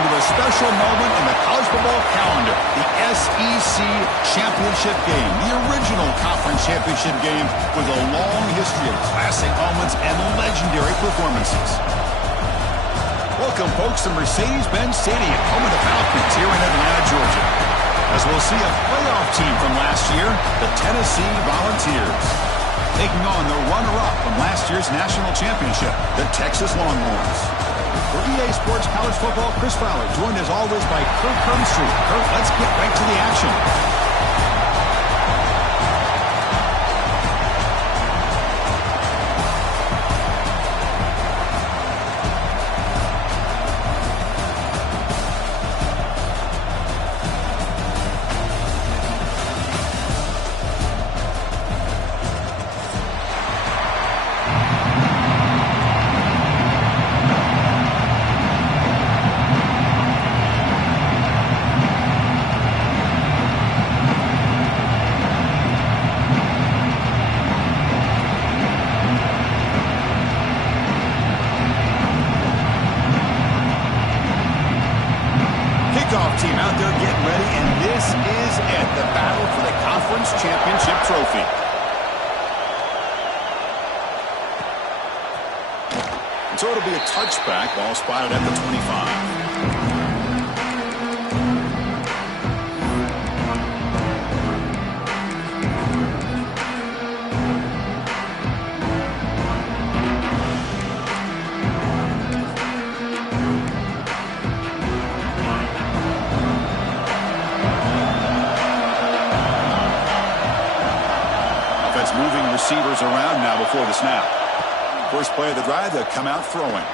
into a special moment in the college football calendar, the SEC Championship game, the original conference championship game with a long history of classic moments and legendary performances. Welcome, folks, to Mercedes-Benz Stadium, home of the Falcons here in Atlanta, Georgia, as we'll see a playoff team from last year, the Tennessee Volunteers, taking on the runner-up from last year's national championship, the Texas Longhorns. For EA Sports College Football, Chris Fowler, joined as always by Kurt Cumstreet. Kurt, let's get right to the action. Team out there getting ready, and this is it, the battle for the conference championship trophy. And so it'll be a touchback, ball spotted at the 25. Moving receivers around now before the snap. First play of the drive, they'll come out throwing.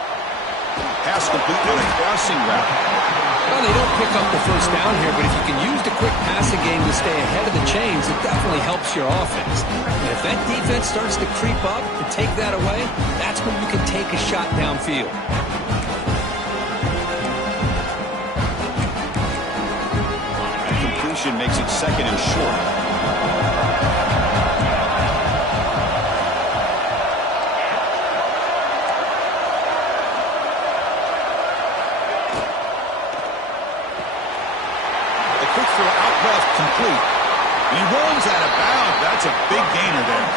Pass complete on a crossing route. Well, they don't pick up the first down here, but if you can use the quick passing game to stay ahead of the chains, it definitely helps your offense. And if that defense starts to creep up and take that away, that's when you can take a shot downfield. Completion makes it second and short. Complete. And he rolls out of bounds. That's a big gainer there.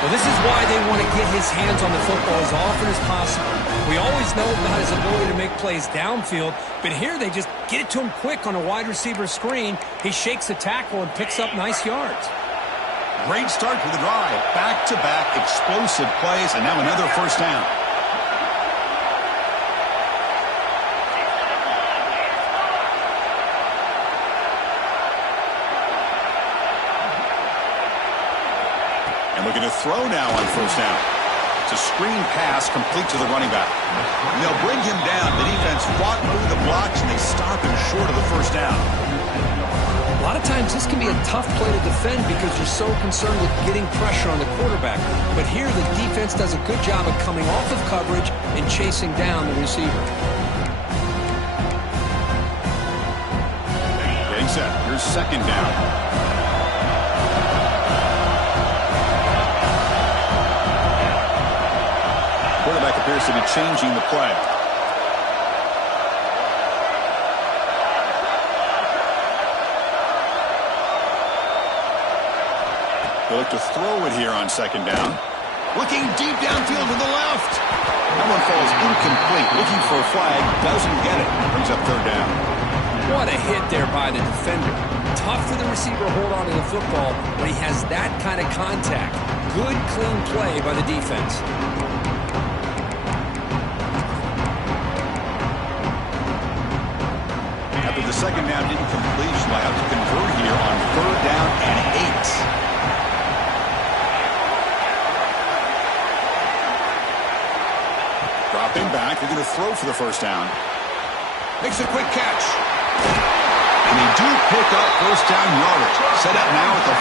Well, this is why they want to get his hands on the football as often as possible. We always know about his ability to make plays downfield, but here they just get it to him quick on a wide receiver screen. He shakes the tackle and picks up nice yards. Great start to the drive. Back-to-back explosive plays, and now another first down. Looking to throw now on first down. It's a screen pass complete to the running back. And they'll bring him down. The defense fought through the blocks, and they stop him short of the first down. A lot of times this can be a tough play to defend because you're so concerned with getting pressure on the quarterback. But here the defense does a good job of coming off of coverage and chasing down the receiver. Getting set. Here's second down. Quarterback appears to be changing the play. They look to throw it here on second down. Looking deep downfield to the left. That one falls incomplete. Looking for a flag. Doesn't get it. Brings up third down. What a hit there by the defender. Tough for the receiver to hold on to the football when he has that kind of contact. Good, clean play by the defense. The second down incompletion. Will have to convert here on third down and 8. Dropping back. They're going to throw for the first down. Makes a quick catch. And they do pick up first down yardage. Set up now at the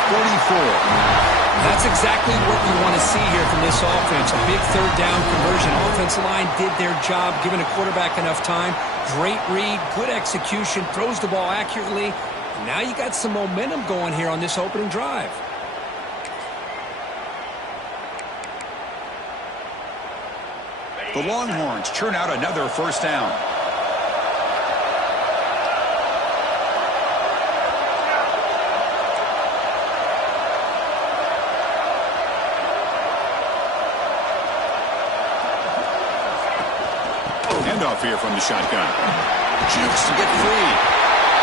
44. That's exactly what you want to see here from this offense. A big third down conversion. Offensive line did their job, giving a quarterback enough time. Great read, good execution, throws the ball accurately. And now you got some momentum going here on this opening drive. The Longhorns churn out another first down. handoff here from the shotgun. Jukes to get free.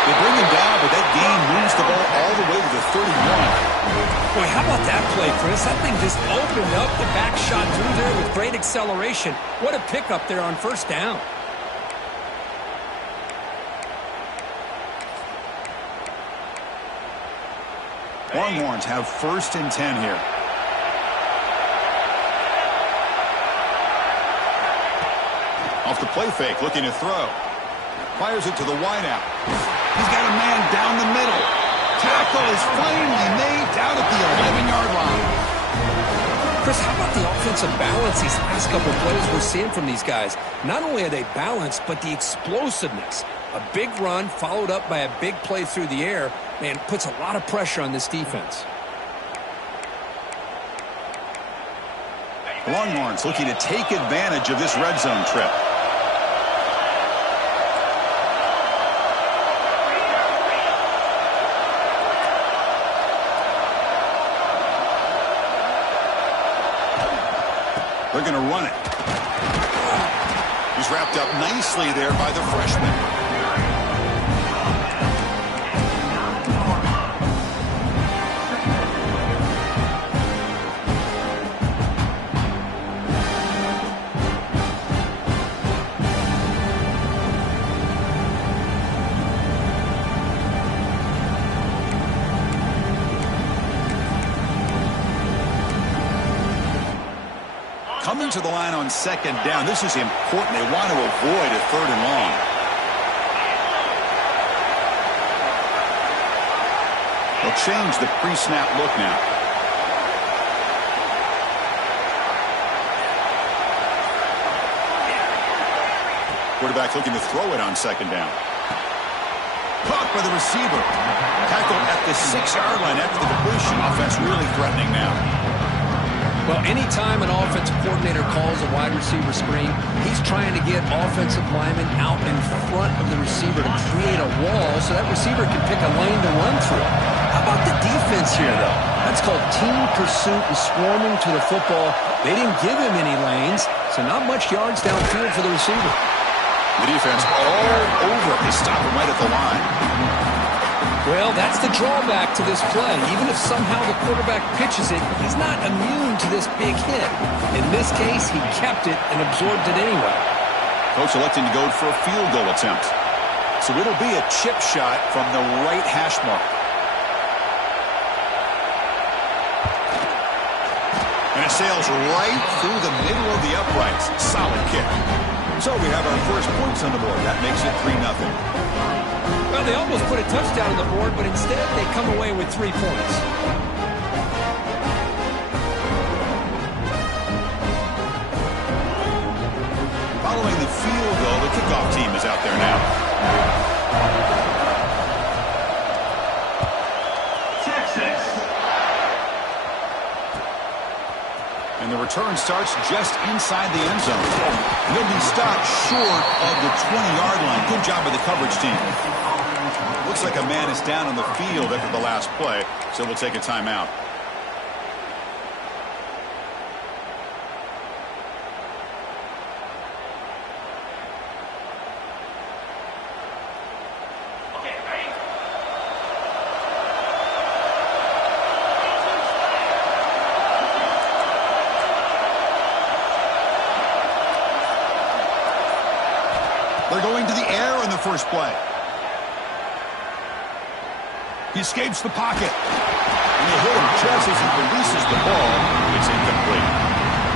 They bring him down, but that gain moves the ball all the way to the 31. Boy, how about that play, Chris? That thing just opened up. The back shot through there with great acceleration. What a pickup there on first down. Longhorns have 1st and 10 here. Off the play fake, looking to throw. Fires it to the wideout. He's got a man down the middle. Tackle is finally made down at the 11-yard line. Chris, how about the offensive balance these last couple of plays we're seeing from these guys? Not only are they balanced, but the explosiveness. A big run followed up by a big play through the air, man, puts a lot of pressure on this defense. Longhorns looking to take advantage of this red zone trip. They're going to run it. He's wrapped up nicely there by the freshman. Coming to the line on 2nd down. This is important. They want to avoid a 3rd and long. They'll change the pre-snap look now. Quarterback looking to throw it on 2nd down. Caught by the receiver. Tackled at the 6-yard line after the completion. Offense really threatening now. Well, anytime an offensive coordinator calls a wide receiver screen, he's trying to get offensive linemen out in front of the receiver to create a wall so that receiver can pick a lane to run through. How about the defense here, though? That's called team pursuit and swarming to the football. They didn't give him any lanes, so not much yards downfield for the receiver. The defense all over. They stop him right at the line. Well, that's the drawback to this play. Even if somehow the quarterback pitches it, he's not immune to this big hit. In this case, he kept it and absorbed it anyway. Coach electing to go for a field goal attempt. So it'll be a chip shot from the right hash mark. And it sails right through the middle of the uprights. Solid kick. So we have our first points on the board. That makes it 3-0. Well, they almost put a touchdown on the board, but instead they come away with 3 points. Following the field goal, the kickoff team is out there now. Texas. And the return starts just inside the end zone. And they'll be stopped short of the 20-yard line. Good job by the coverage team. Looks like a man is down on the field after the last play, so we'll take a timeout. They're going to the air on the first play. He escapes the pocket. And they hit him just as he releases the ball. It's incomplete.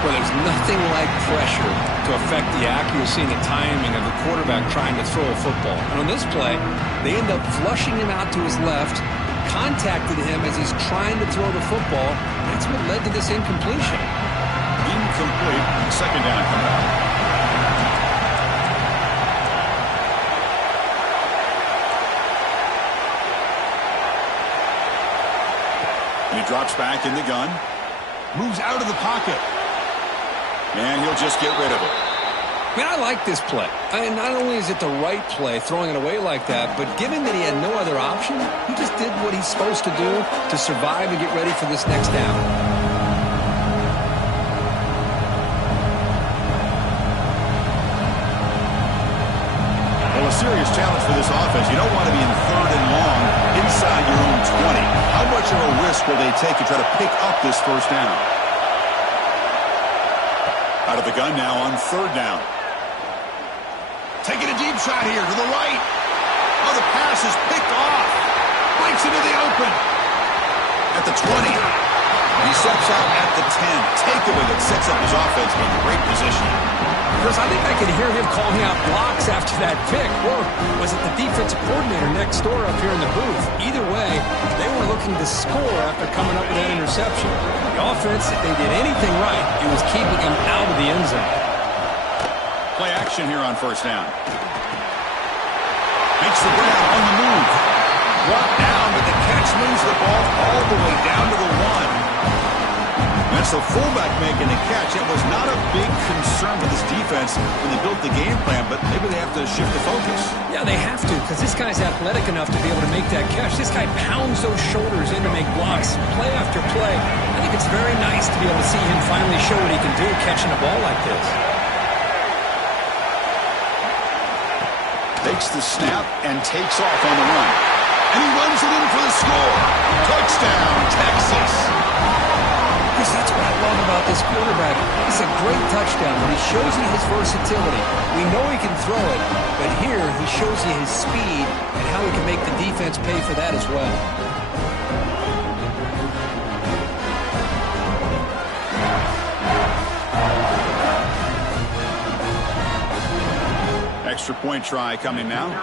Well, there's nothing like pressure to affect the accuracy and the timing of the quarterback trying to throw a football. And on this play, they end up flushing him out to his left, contacted him as he's trying to throw the football. That's what led to this incompletion. Incomplete. 2nd down coming out. He drops back in the gun, moves out of the pocket, and he'll just get rid of it. Man, I like this play. And not only is it the right play, throwing it away like that, but given that he had no other option, he just did what he's supposed to do to survive and get ready for this next down. biggest challenge for this offense. You don't want to be in 3rd and long inside your own 20. How much of a risk will they take to try to pick up this first down? Out of the gun now on 3rd down. Taking a deep shot here to the right. Oh, the pass is picked off. Breaks into the open. At the 20. He steps out at the 10. Takeaway that sets up his offense in great position. Chris, I think I could hear him calling out blocks after that pick. Or was it the defensive coordinator next door up here in the booth? Either way, they were looking to score after coming up with that interception. The offense, if they did anything right, it was keeping him out of the end zone. Play action here on 1st down. Makes the grab on the move. Brought down, but the catch moves the ball all the way down to the 1. That's the fullback making the catch. It was not a big concern for this defense when they built the game plan, but maybe they have to shift the focus. Yeah, they have to, because this guy's athletic enough to be able to make that catch. This guy pounds those shoulders in to make blocks, play after play. I think it's very nice to be able to see him finally show what he can do catching a ball like this. Takes the snap and takes off on the run. And he runs it in for the score. Touchdown, Texas. Because that's what I love about this quarterback. It's a great touchdown, but he shows you his versatility. We know he can throw it, but here he shows you his speed and how he can make the defense pay for that as well. Extra point try coming now.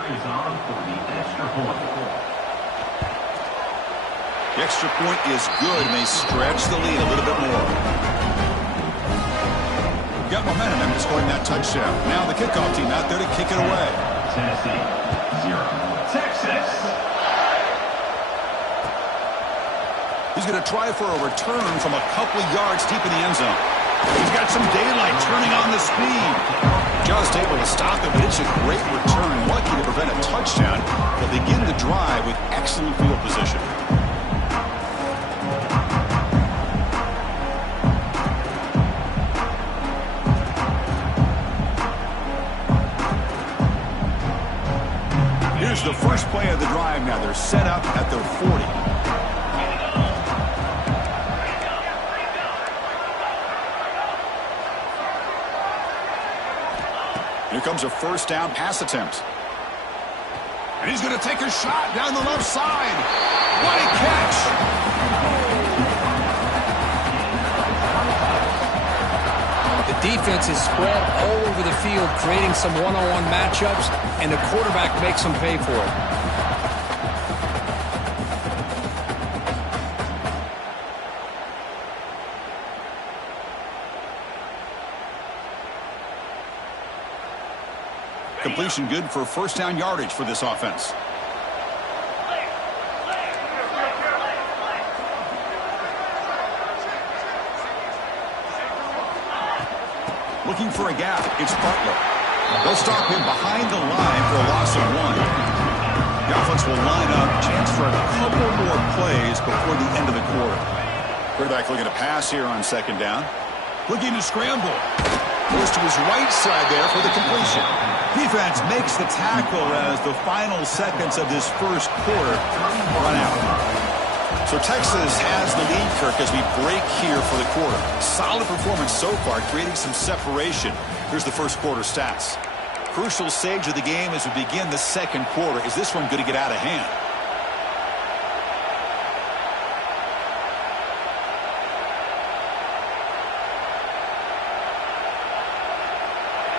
The extra point is good, and they stretch the lead a little bit more. Got momentum after scoring that touchdown. Now the kickoff team out there to kick it away. Tennessee, 0. Texas. He's going to try for a return from a couple of yards deep in the end zone. He's got some daylight turning on the speed. Just able to stop it, but it's a great return. Lucky to prevent a touchdown. They'll begin the drive with excellent field position. Here's the first play of the drive now. They're set up at their 40. Here comes a 1st down pass attempt. And he's going to take a shot down the left side. What a catch! The defense is spread all over the field, creating some one-on-one matchups, and the quarterback makes them pay for it. Completion good for 1st down yardage for this offense. Looking for a gap. It's Butler. They'll stop him behind the line for a loss of 1. The offense will line up. Chance for a couple more plays before the end of the quarter. Quarterback looking to pass here on 2nd down. Looking to scramble. Goes to his right side there for the completion. Defense makes the tackle as the final seconds of this first quarter run out. So Texas has the lead, Kirk, as we break here for the quarter. Solid performance so far, creating some separation. Here's the first quarter stats. Crucial stage of the game as we begin the 2nd quarter. Is this one going to get out of hand?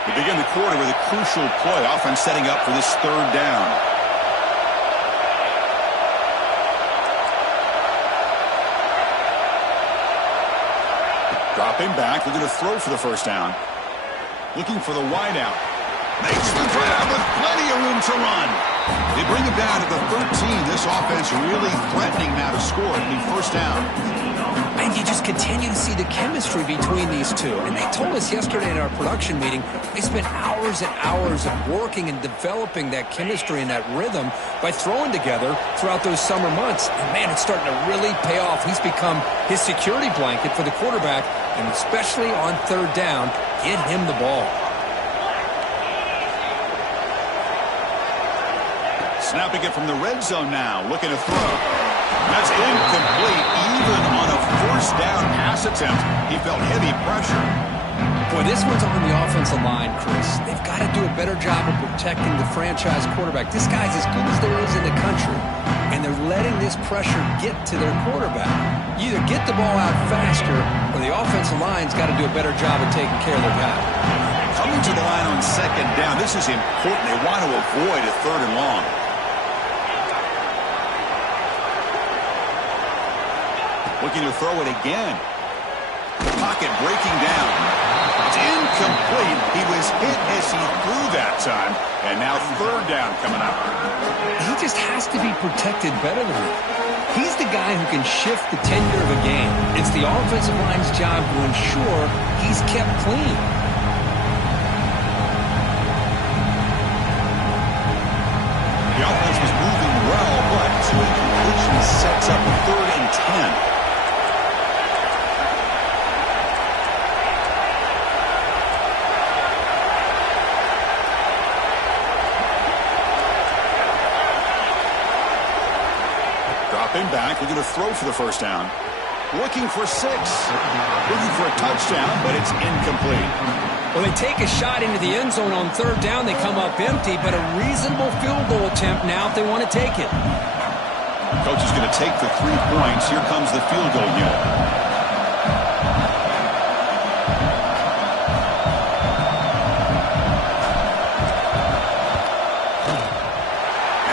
We begin the quarter with a crucial play, offense setting up for this 3rd down. Dropping back, looking to throw for the 1st down. Looking for the wide out. Makes the grab with plenty of room to run. They bring him down at the 13. This offense really threatening now to score. It'll be 1st down. And you just continue to see the chemistry between these two. And they told us yesterday in our production meeting, they spent hours and hours of working and developing that chemistry and that rhythm by throwing together throughout those summer months. And, man, it's starting to really pay off. He's become his security blanket for the quarterback, and especially on 3rd down, get him the ball. Snapping it from the red zone now. Looking to throw. That's incomplete. Even on a first down pass attempt, he felt heavy pressure. Boy, this one's on the offensive line, Chris. They've got to do a better job of protecting the franchise quarterback. This guy's as good as there is in the country, and they're letting this pressure get to their quarterback. You either get the ball out faster, or the offensive line's got to do a better job of taking care of their pass. Coming to the line on second down, this is important. They want to avoid a third and long. Looking to throw it again. Pocket breaking down. It's incomplete. He was hit as he threw that time. And now third down coming up. He just has to be protected better than that. He's the guy who can shift the tenure of a game. It's the offensive line's job to ensure he's kept clean. The offense was moving well, but two incompletions sets up 3rd and 10. Dropping back, we're going to throw for the first down. Looking for 6. Looking for a touchdown, but it's incomplete. Well, they take a shot into the end zone on third down. They come up empty, but a reasonable field goal attempt now if they want to take it. Coach is going to take the 3 points. Here comes the field goal unit.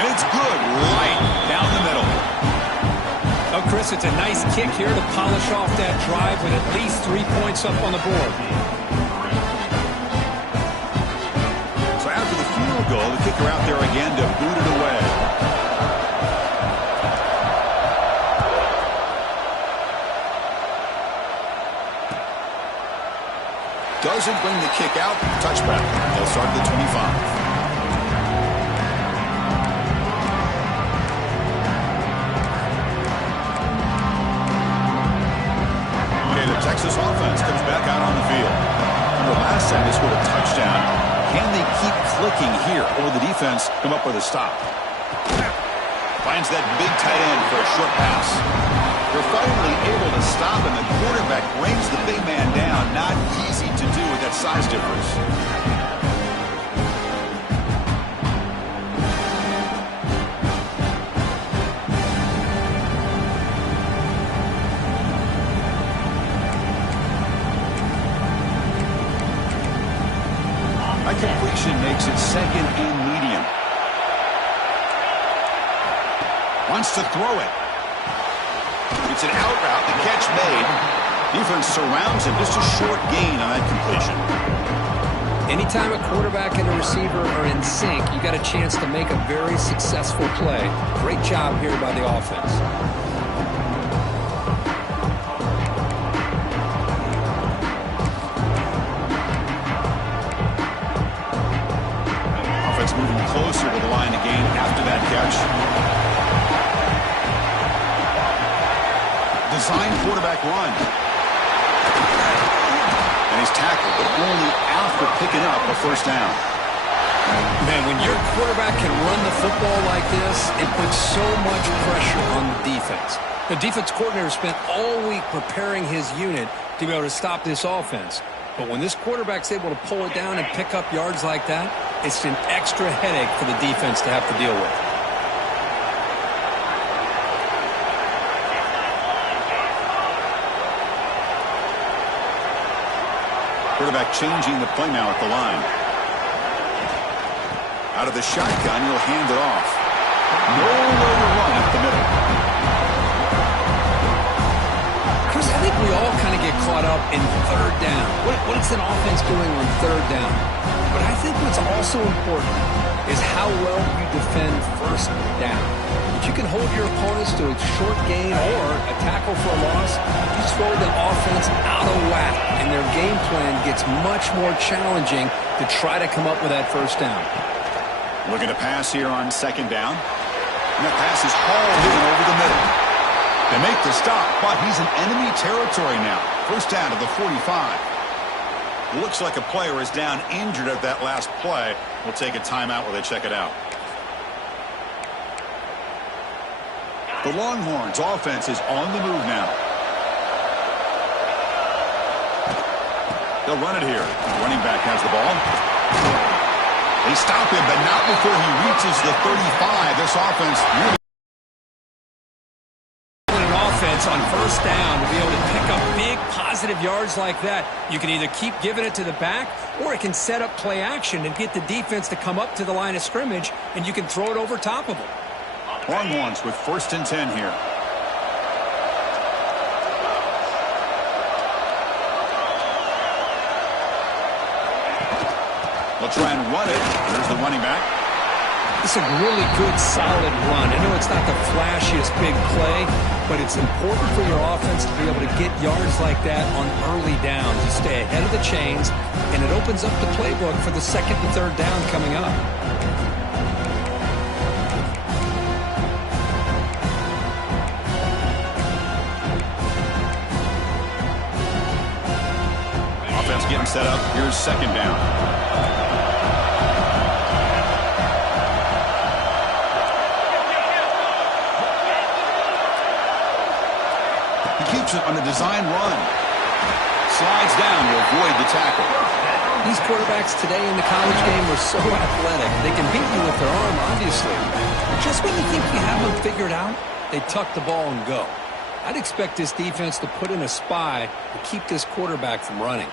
And it's good right down the middle. Oh, Chris, it's a nice kick here to polish off that drive with at least 3 points up on the board. So after the field goal, the kicker out there again to boot it away. Doesn't bring the kick out. Touchback. They'll start at the 25. Texas offense comes back out on the field. Remember last time they scored a touchdown. Can they keep clicking here, or will the defense come up with a stop? Finds that big tight end for a short pass. They're finally able to stop, and the quarterback brings the big man down. Not easy to do with that size difference. Completion makes it 2nd and medium. Wants to throw it. It's an out route. The catch made. Defense surrounds him. Just a short gain on that completion. Anytime a quarterback and a receiver are in sync, you got a chance to make a very successful play. Great job here by the offense. Moving closer to the line of game after that catch. Design quarterback run. And he's tackled, but only after picking up a first down. Man, when your quarterback can run the football like this, it puts so much pressure on the defense. The defense coordinator spent all week preparing his unit to be able to stop this offense. But when this quarterback's able to pull it down and pick up yards like that, it's an extra headache for the defense to have to deal with. Quarterback changing the play now at the line. Out of the shotgun, he'll hand it off. Nowhere to run up the middle. Chris, I think we all kind of get caught up in third down. What's an offense doing on third down? But I think what's also important is how well you defend first down. If you can hold your opponents to a short gain or a tackle for a loss, you throw the offense out of whack, and their game plan gets much more challenging to try to come up with that first down. Looking to pass here on 2nd down. And that pass is hauled in over the middle. They make the stop, but he's in enemy territory now. First down to the 45. Looks like a player is down injured at that last play. We'll take a timeout while they check it out. The Longhorns offense is on the move now. They'll run it here. Running back has the ball. They stop him, but not before he reaches the 35. This offense really an offense on first down to be able to pick up big positive yards like that. You can either keep giving it to the back, or it can set up play action and get the defense to come up to the line of scrimmage, and you can throw it over top of them. Longhorns with 1st and 10 here. They'll try and run it. There's the running back. It's a really good, solid run. I know it's not the flashiest big play, but it's important for your offense to be able to get yards like that on early downs. You stay ahead of the chains, and it opens up the playbook for the 2nd and 3rd down coming up. Offense getting set up. Here's 2nd down. Keeps it on a design run. Slides down to avoid the tackle. These quarterbacks today in the college game are so athletic. They can beat you with their arm, obviously. Just when you think you have them figured out, they tuck the ball and go. I'd expect this defense to put in a spy to keep this quarterback from running.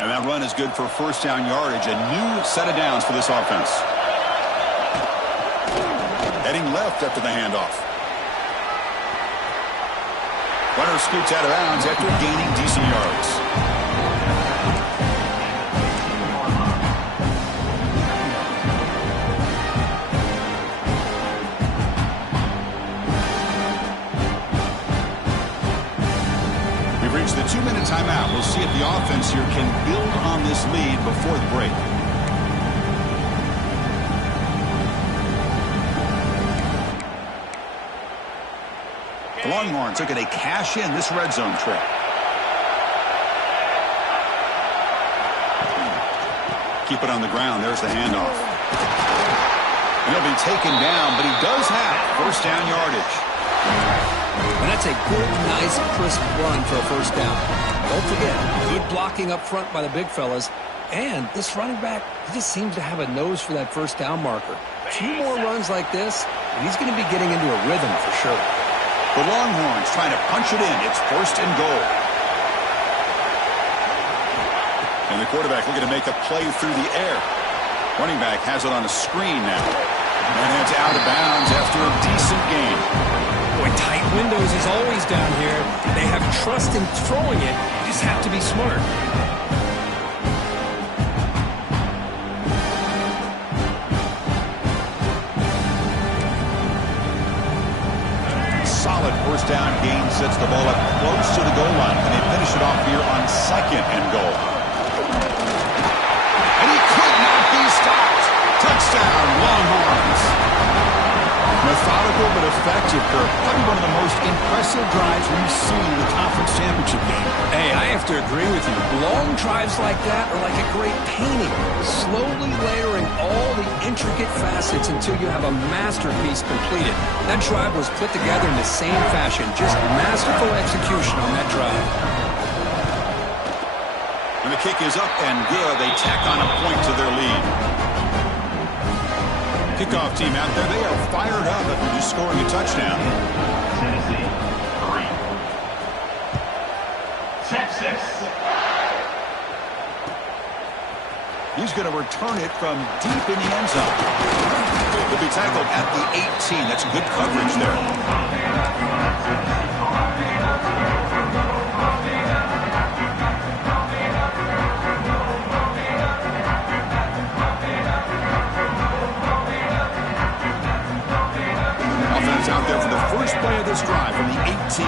And that run is good for 1st down yardage. A new set of downs for this offense. Heading left after the handoff. Runner scoots out of bounds after gaining decent yards. We've reached the 2-minute timeout. We'll see if the offense here can build on this lead before the break. The Longhorns looking to cash in this red zone trip. Keep it on the ground. There's the handoff. And he'll be taken down, but he does have 1st down yardage. And that's a good, nice, crisp run for a 1st down. Don't forget, good blocking up front by the big fellas. And this running back, he just seems to have a nose for that 1st down marker. A few more runs like this, and he's going to be getting into a rhythm for sure. The Longhorns trying to punch it in. It's 1st and goal. And the quarterback looking to make a play through the air. Running back has it on a screen now. And it's out of bounds after a decent game. Boy, tight windows is always down here. They have trust in throwing it. You just have to be smart. Solid 1st down gain sets the ball up close to the goal line. And they finish it off here on 2nd and goal. And he could not be stopped. Touchdown, Longhorns. Methodical but effective for probably one of the most impressive drives we've seen in the conference championship game. Hey, I have to agree with you. Long drives like that are like a great painting. Slowly layering all the intricate facets until you have a masterpiece completed. That drive was put together in the same fashion. Just masterful execution on that drive. And the kick is up and good. They tack on a point to their lead. Kickoff team out there, they are fired up after just scoring a touchdown. Tennessee, 3. Texas. He's going to return it from deep in the end zone. He'll be tackled at the 18. That's good coverage there. Out there for the first play of this drive from the 18.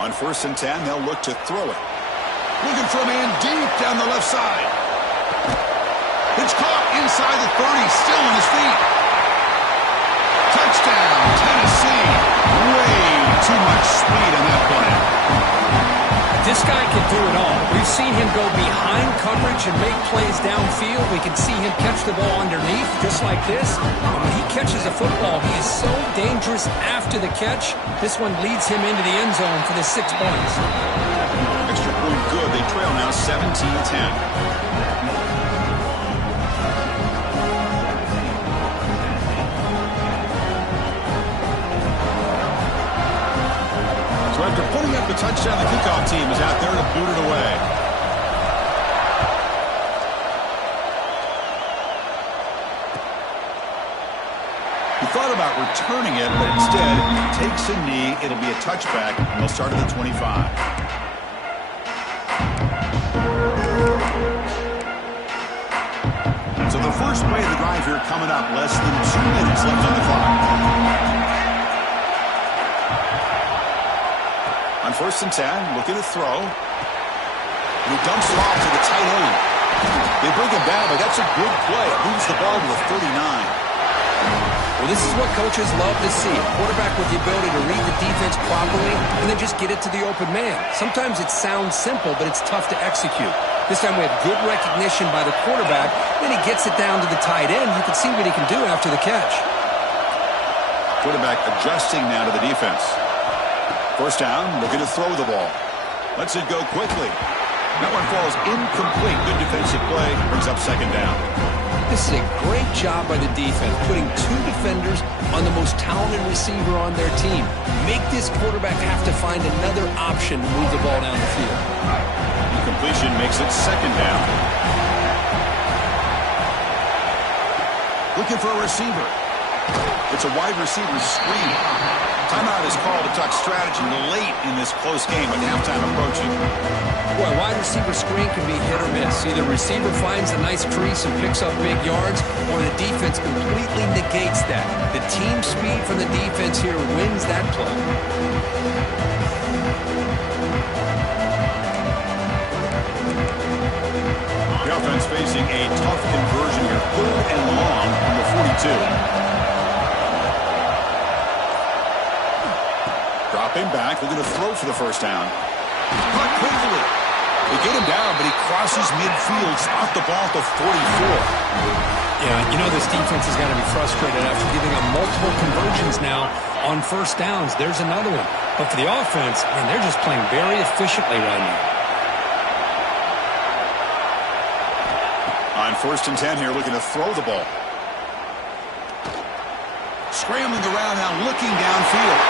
On 1st and 10, they'll look to throw it. Looking for a man deep down the left side. It's caught inside the 30, still on his feet. Touchdown, Tennessee. Way too much speed on that play. This guy can do it all. We've seen him go behind coverage and make plays downfield. We can see him catch the ball underneath, just like this. And when he catches a football, he is so dangerous after the catch. This one leads him into the end zone for the 6 points. Extra point good. They trail now 17-10. So after putting up the touchdown, the kickoff team is out there to boot it away. He thought about returning it, but instead takes a knee. It'll be a touchback, and they'll start at the 25. So the first play of the drive here coming up, less than 2 minutes left on the clock. On 1st and 10, looking to throw. And he dumps it off to the tight end. They bring him down, but that's a good play. It moves the ball to the 39. Well, this is what coaches love to see. A quarterback with the ability to read the defense properly and then just get it to the open man. Sometimes it sounds simple, but it's tough to execute. This time we have good recognition by the quarterback. Then he gets it down to the tight end. You can see what he can do after the catch. Quarterback adjusting now to the defense. 1st down, looking to throw the ball. Lets it go quickly. That one falls incomplete. Good defensive play. Brings up 2nd down. This is a great job by the defense, putting 2 defenders on the most talented receiver on their team. Make this quarterback have to find another option to move the ball down the field. Incompletion makes it 2nd down. Looking for a receiver. It's a wide receiver screen. Timeout is called to talk strategy late in this close game with halftime approaching. Boy, wide receiver screen can be hit or miss. Either receiver finds a nice crease and picks up big yards, or the defense completely negates that. The team speed from the defense here wins that play. The offense facing a tough conversion here. 3rd and long from the 42. Dropping back, looking to throw for the 1st down. Caught quickly. They get him down, but he crosses midfield, stopped the ball at the 44. Yeah, you know this defense is going to be frustrated after giving up multiple conversions now on 1st downs. There's another one. But for the offense, man, they're just playing very efficiently right now. On 1st and 10 here, looking to throw the ball. Scrambling around now, looking downfield.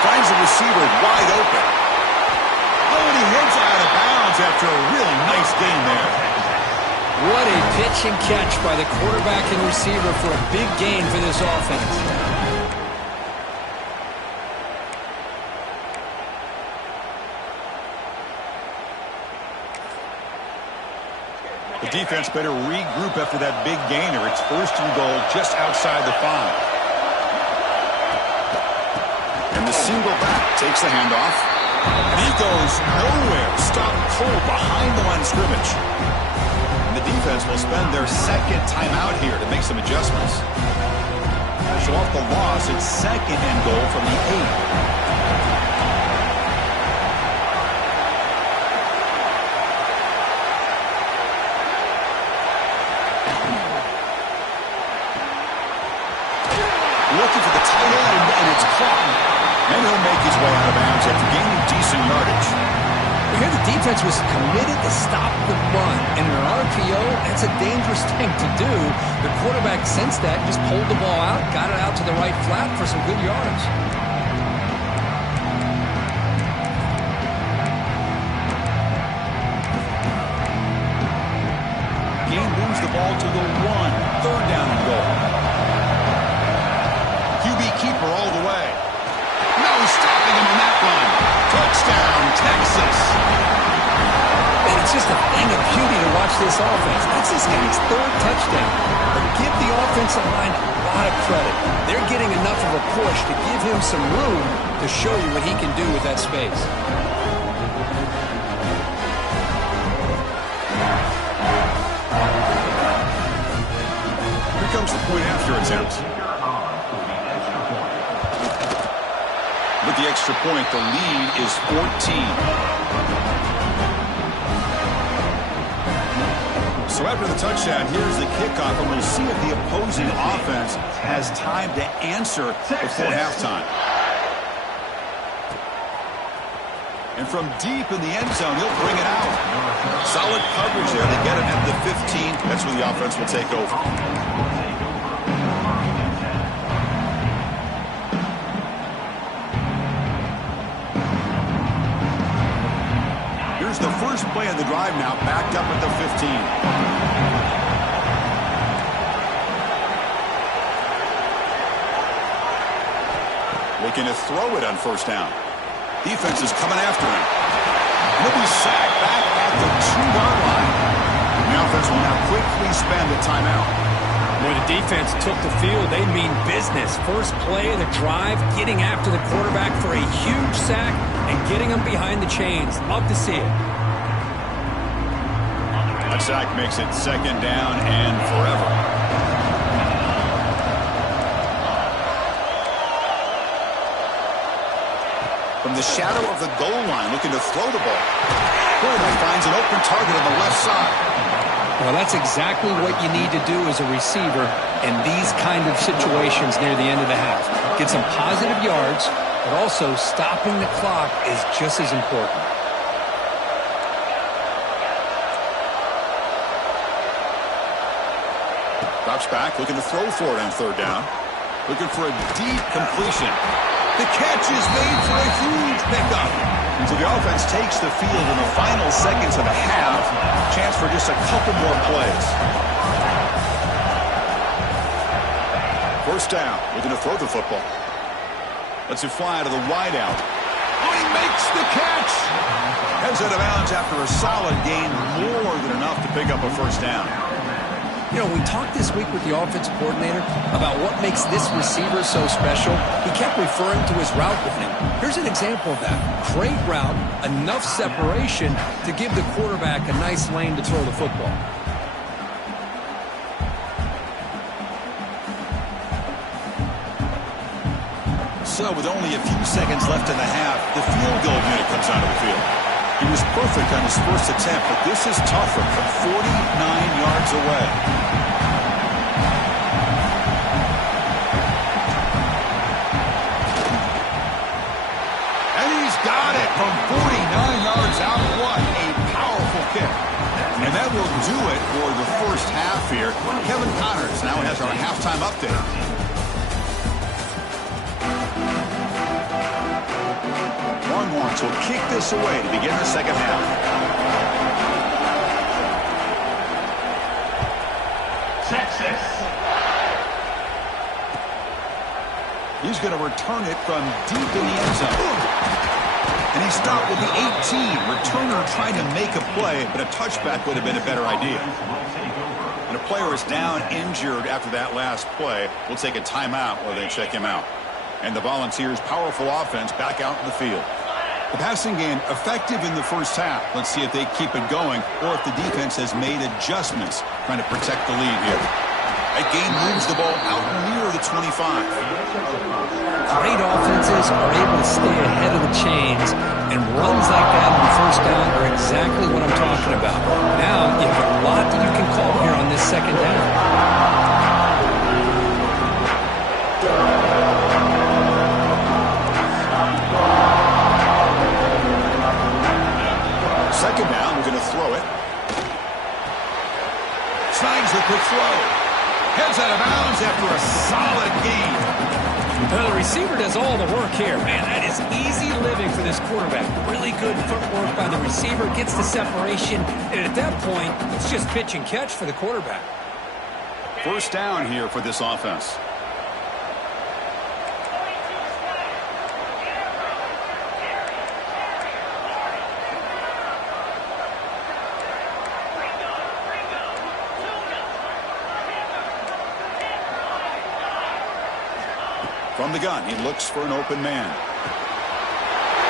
Finds the receiver wide open. Oh, and he heads out of bounds after a really nice gain there. What a pitch and catch by the quarterback and receiver for a big gain for this offense. The defense better regroup after that big gainer. It's 1st and goal just outside the 5. And the single back takes the handoff. And he goes nowhere. Stopped cold behind the line of scrimmage. And the defense will spend their 2nd timeout here to make some adjustments. So off the loss, it's 2nd and goal from the 8. Looking for the tight end, and it's caught. And he'll make his way out of bounds after gaining decent yardage. Here the defense was committed to stop the run. And in an RPO, that's a dangerous thing to do. The quarterback sensed that, just pulled the ball out, got it out to the right flat for some good yards. Gain moves the ball to the 1. 3rd down and goal. QB keeper all the way. No stopping him on that one. Touchdown, Texas. And it's just a thing of beauty to watch this offense. That's this guy's 3rd touchdown. But give the offensive line a lot of credit. They're getting enough of a push to give him some room to show you what he can do with that space. Here comes the point after attempt. With the extra point, the lead is 14. So after the touchdown, here's the kickoff, and we'll see if the opposing offense has time to answer before halftime. And from deep in the end zone, he'll bring it out. Solid coverage there. They get him at the 15. That's where the offense will take over. Here's the first play of the drive now, backed up at the 15. Looking to throw it on first down. Defense is coming after him. He'll be sacked back at the 2-yard line. The offense will now quickly spend the timeout. When the defense took the field, they mean business. First play of the drive, getting after the quarterback for a huge sack and getting him behind the chains. Love to see it. That sack makes it second down and forever. From the shadow of the goal line, looking to throw the ball. Quarterback finds an open target on the left side. Well, that's exactly what you need to do as a receiver in these kind of situations near the end of the half. Get some positive yards, but also stopping the clock is just as important. Drops back, looking to throw for it on third down. Looking for a deep completion. The catch is made for a huge pickup. So the offense takes the field in the final seconds of the half. Chance for just a couple more plays. First down, looking to throw the football. Lets it fly to the wideout. Oh, he makes the catch! Heads out of bounds after a solid gain, more than enough to pick up a first down. You know, we talked this week with the offensive coordinator about what makes this receiver so special. He kept referring to his route running. Here's an example of that. Great route, enough separation to give the quarterback a nice lane to throw the football. So with only a few seconds left in the half, the field goal unit comes out of the field. He was perfect on his first attempt, but this is tougher from 49 yards away. And he's got it from 49 yards out. What a powerful kick. And that will do it for the first half here. Kevin Connors now has our halftime update. Longhorns will kick this away to begin the second half. Texas. He's going to return it from deep in the end zone. And he stopped with the 18. Returner trying to make a play, but a touchback would have been a better idea. And a player is down injured after that last play. We'll take a timeout while they check him out. And the Volunteers' powerful offense back out in the field. The passing game effective in the first half. Let's see if they keep it going or if the defense has made adjustments trying to protect the lead here. That game moves the ball out near the 25. Great offenses are able to stay ahead of the chains, and runs like that on first down are exactly what I'm talking about. Now you have a lot that you can call here on this second down. Second down, we're going to throw it. Signs the quick throw. Heads out of bounds after a solid gain. Well, the receiver does all the work here. Man, that is easy living for this quarterback. Really good footwork by the receiver. Gets the separation. And at that point, it's just pitch and catch for the quarterback. First down here for this offense. From the gun, he looks for an open man.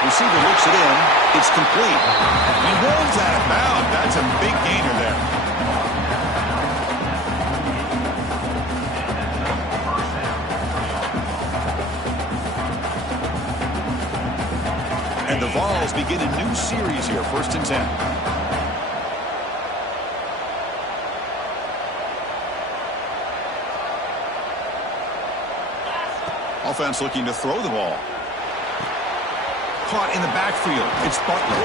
Receiver looks it in. It's complete. He rolls out of bounds. That's a big gainer there. And the Vols begin a new series here, 1st and 10. Offense looking to throw the ball. Caught in the backfield. It's Butler.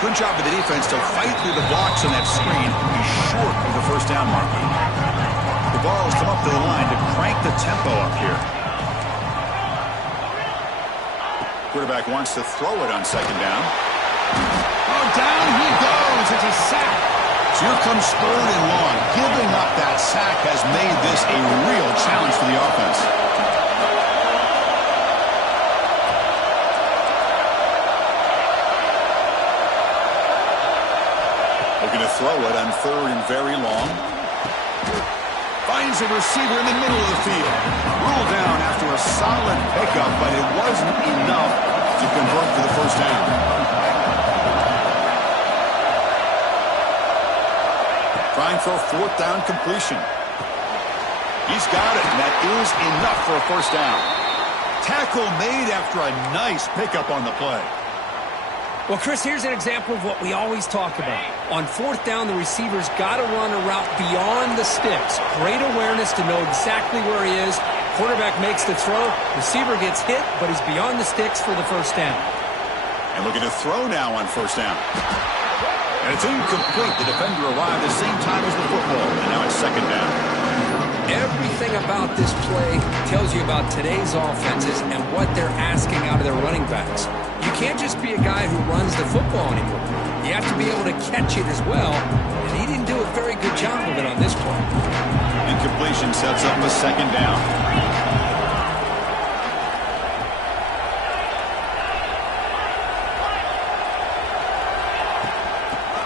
Good job of the defense to fight through the blocks on that screen. He's short of the first down mark. The ball has come up to the line to crank the tempo up here. Quarterback wants to throw it on second down. Oh, down he goes. It's a sack. So here comes third and long. Giving up that sack has made this a real challenge for the offense. Looking to throw it on third and very long. Finds a receiver in the middle of the field. Ruled down after a solid pickup, but it wasn't enough to convert for the first down. Trying for a fourth down completion. He's got it, and that is enough for a first down. Tackle made after a nice pickup on the play. Well, Chris, here's an example of what we always talk about. On fourth down, the receiver's got to run a route beyond the sticks. Great awareness to know exactly where he is. Quarterback makes the throw. Receiver gets hit, but he's beyond the sticks for the first down. And looking to throw now on first down. And it's incomplete. The defender arrived at the same time as the football. And now it's second down. Everything about this play tells you about today's offenses and what they're asking out of their running backs. You can't just be a guy who runs the football anymore. You have to be able to catch it as well, and he didn't do a very good job of it on this play. Incompletion sets up a second down.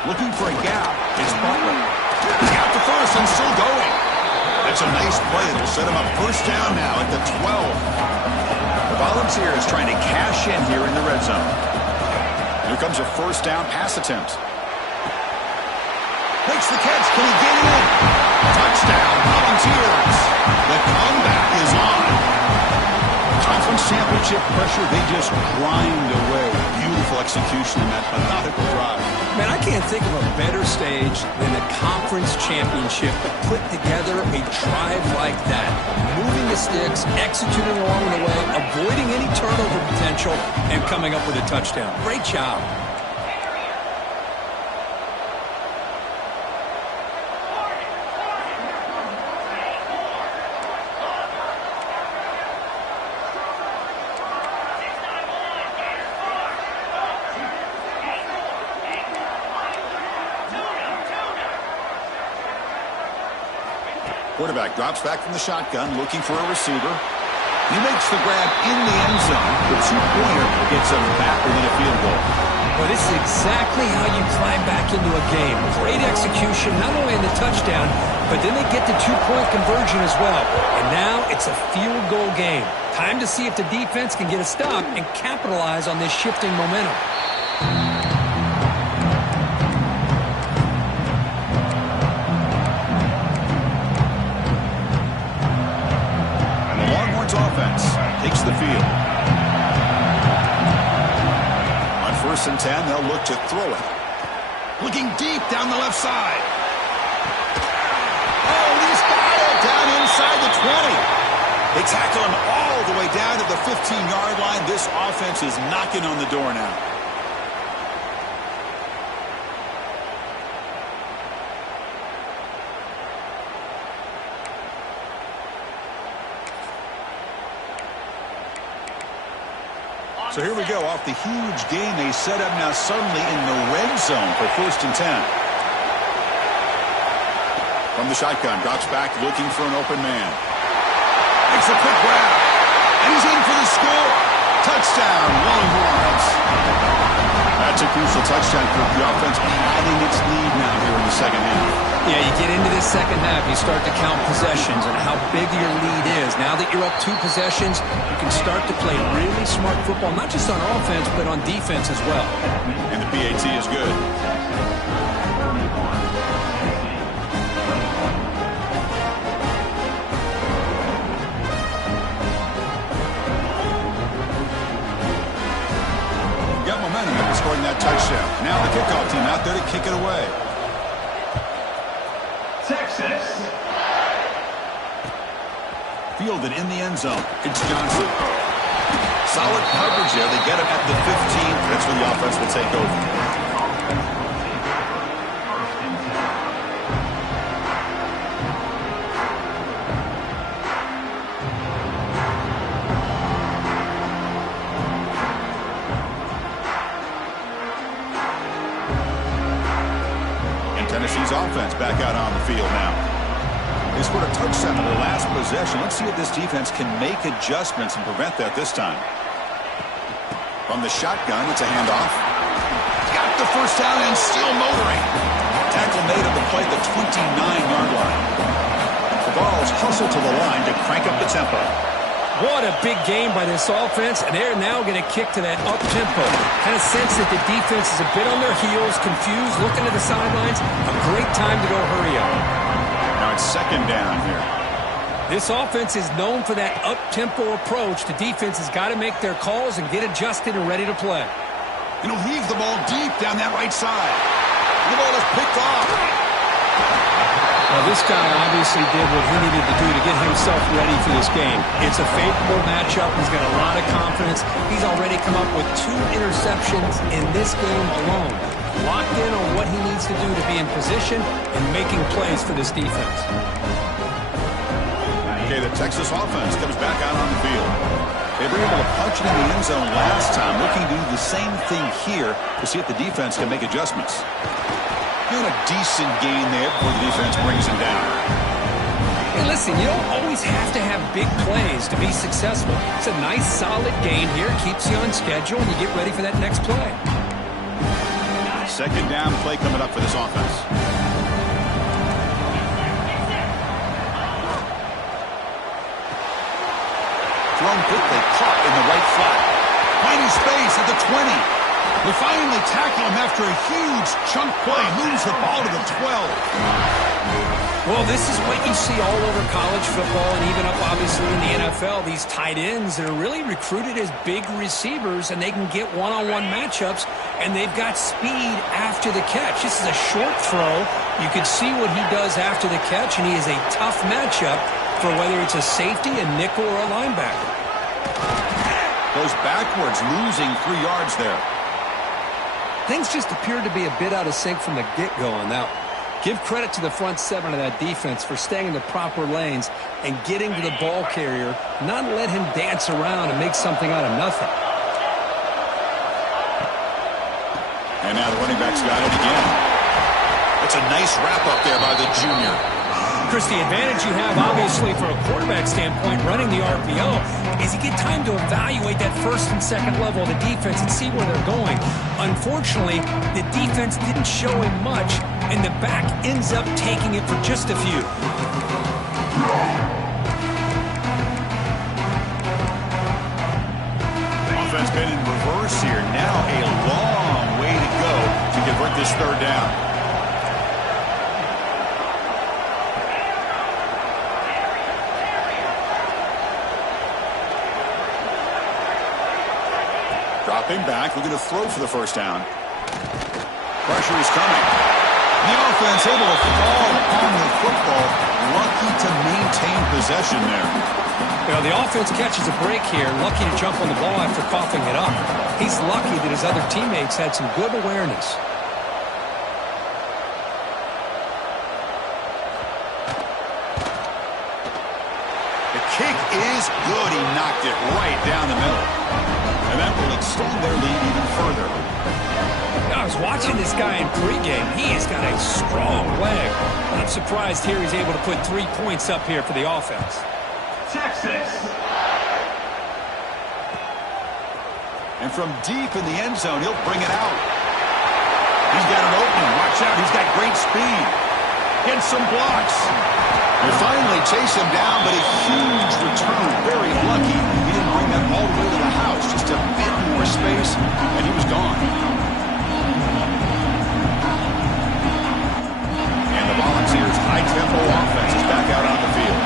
Looking for a gap. It's Butler. He's got the first and still going. That's a nice play. It'll set him up first down now at the 12. The Volunteers trying to cash in here in the red zone. Here comes a first down pass attempt. Makes the catch. Can he get it in? Touchdown, Volunteers. The comeback is on. Conference championship pressure, they just grind away. Beautiful execution in that methodical drive. Man, I can't think of a better stage than the conference championship to put together a drive like that. Moving the sticks, executing along the way, avoiding any turnover potential, and coming up with a touchdown. Great job. Quarterback drops back from the shotgun, looking for a receiver. He makes the grab in the end zone. The two-pointer gets him back within a field goal. Well, this is exactly how you climb back into a game. Great execution, not only in the touchdown, but then they get the two-point conversion as well. And now it's a field goal game. Time to see if the defense can get a stop and capitalize on this shifting momentum. Offense takes the field. On 1st and 10, they'll look to throw it. Looking deep down the left side. Oh, he's got it down inside the 20. They tackle him all the way down to the 15-yard line. This offense is knocking on the door now. So here we go, off the huge game they set up now suddenly in the red zone for 1st and 10. From the shotgun, drops back looking for an open man. Makes a quick grab, and he's in for the score. Touchdown, Longhorns. That's a crucial touchdown for the offense, adding its lead now here in the second half. Yeah, you get into this second half, you start to count possessions and how big your lead is. Now that you're up 2 possessions, you can start to play really smart football, not just on offense, but on defense as well. And the PAT is good. Got momentum after scoring that touchdown. Now the kickoff team out there to kick it away. Fielded in the end zone. It's Johnson. Solid coverage there. They get him at the 15. That's where the offense will take over. Tennessee's offense back out on the field now. They scored a touchdown in their last possession. Let's see if this defense can make adjustments and prevent that this time. From the shotgun, it's a handoff. Got the first down and still motoring. Tackle made at the play at the 29-yard line. The Vols hustle to the line to crank up the tempo. What a big game by this offense, and they're now going to kick to that up-tempo. Kind of sense that the defense is a bit on their heels, confused, looking at the sidelines. A great time to go hurry up. Now it's second down here. This offense is known for that up-tempo approach. The defense has got to make their calls and get adjusted and ready to play. And he'll heave the ball deep down that right side. The ball is picked off. Well, this guy obviously did what he needed to do to get himself ready for this game. It's a favorable matchup. He's got a lot of confidence. He's already come up with 2 interceptions in this game alone. Locked in on what he needs to do to be in position and making plays for this defense. Okay, the Texas offense comes back out on the field. They were able to punch it in the end zone last time, looking to do the same thing here to see if the defense can make adjustments. Doing a decent gain there before the defense brings him down. Hey, listen, you don't always have to have big plays to be successful. It's a nice, solid gain here. Keeps you on schedule, and you get ready for that next play. Second down play coming up for this offense. Thrown quickly, caught in the right flat. Finding space at the 20. They finally tackle him after a huge chunk play. Moves the ball to the 12. Well, this is what you see all over college football and even up, obviously, in the NFL. These tight ends that are really recruited as big receivers, and they can get one-on-one matchups, and they've got speed after the catch. This is a short throw. You can see what he does after the catch, and he is a tough matchup for whether it's a safety, a nickel, or a linebacker. Goes backwards, losing 3 yards there. Things just appeared to be a bit out of sync from the get-go on that one. Give credit to the front 7 of that defense for staying in the proper lanes and getting to the ball carrier, not let him dance around and make something out of nothing. And now the running back's got it again. That's a nice wrap-up there by the junior. Chris, the advantage you have, obviously, for a quarterback standpoint, running the RPO, is you get time to evaluate that first and second level of the defense and see where they're going. Unfortunately, the defense didn't show him much, and the back ends up taking it for just a few. Offense been in reverse here. Now a long way to go to convert this third down. Dropping back, looking to throw for the first down. Pressure is coming. The offense able to fall on the football. Lucky to maintain possession there. Well, the offense catches a break here. Lucky to jump on the ball after coughing it up. He's lucky that his other teammates had some good awareness. The kick is good. He knocked it right down the middle. And that will extend their lead even further. I was watching this guy in pregame. He has got a strong leg. I'm surprised here he's able to put 3 points up here for the offense. Texas. And from deep in the end zone, he'll bring it out. He's got an opening. Watch out. He's got great speed. Gets some blocks. They finally chase him down, but a huge return. Very lucky. He didn't bring that all the way to the house. Just a bit more space, and he was gone. And the Volunteers' high-tempo offense is back out on the field.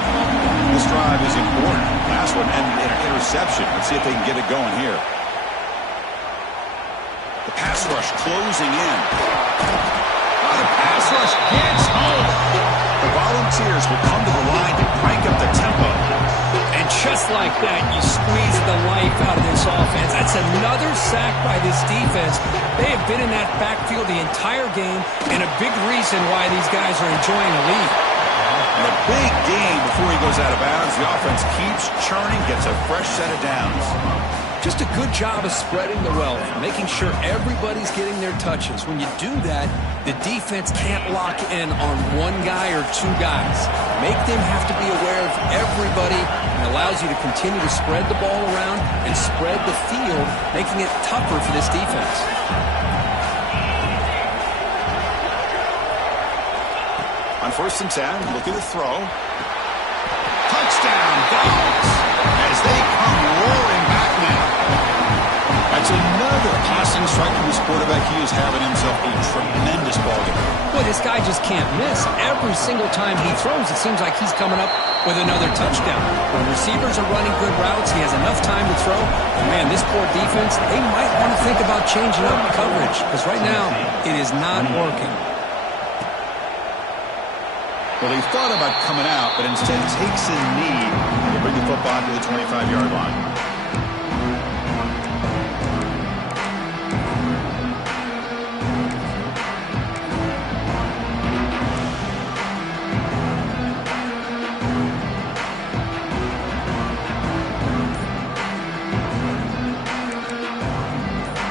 This drive is important. Last one ended in an interception. Let's see if they can get it going here. The pass rush closing in. Oh, the pass rush gets home. The The Volunteers will come to the line to crank up the tempo. And just like that, you squeeze the life out of this offense. That's another sack by this defense. They have been in that backfield the entire game, and a big reason why these guys are enjoying the lead. And a big gain before he goes out of bounds. The offense keeps churning, gets a fresh set of downs. Just a good job of spreading the wealth, making sure everybody's getting their touches. When you do that, the defense can't lock in on one guy or two guys. Make them have to be aware of everybody, and allows you to continue to spread the ball around and spread the field, making it tougher for this defense. On 1st and 10, looking to throw. Touchdown, Dogs, as they come roaring back now. That's another passing strike from this quarterback. He is having himself a tremendous ball game. Boy, this guy just can't miss. Every single time he throws, it seems like he's coming up with another touchdown. When receivers are running good routes, he has enough time to throw. And man, this poor defense, they might want to think about changing up coverage, because right now, it is not working. Well, he thought about coming out, but instead takes a knee to bring the football to the 25-yard line.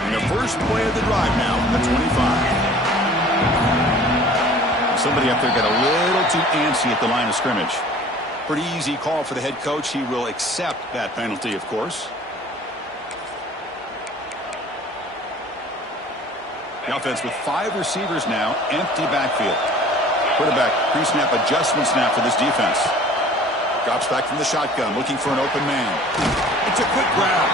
And the first play of the drive now from the 25. Somebody up there got a little too antsy at the line of scrimmage. Pretty easy call for the head coach. He will accept that penalty, of course. The offense with 5 receivers now, empty backfield. Quarterback pre-snap adjustment snap for this defense. Drops back from the shotgun, looking for an open man. It's a quick grab.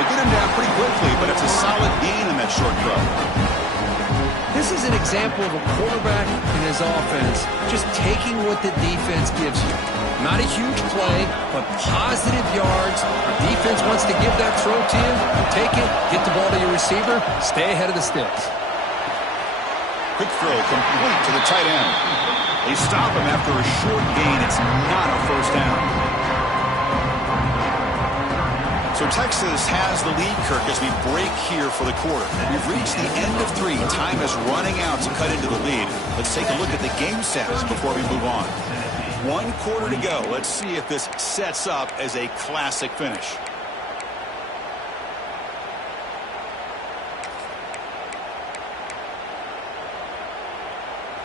They get him down pretty quickly, but it's a solid gain in that short throw. This is an example of a quarterback and his offense just taking what the defense gives you. Not a huge play, but positive yards. The defense wants to give that throw to you. Take it, get the ball to your receiver, stay ahead of the sticks. Quick throw complete to the tight end. They stop him after a short gain. It's not a first down. So Texas has the lead, Kirk, as we break here for the quarter. We've reached the end of 3. Time is running out to cut into the lead. Let's take a look at the game stats before we move on. 1 quarter to go. Let's see if this sets up as a classic finish.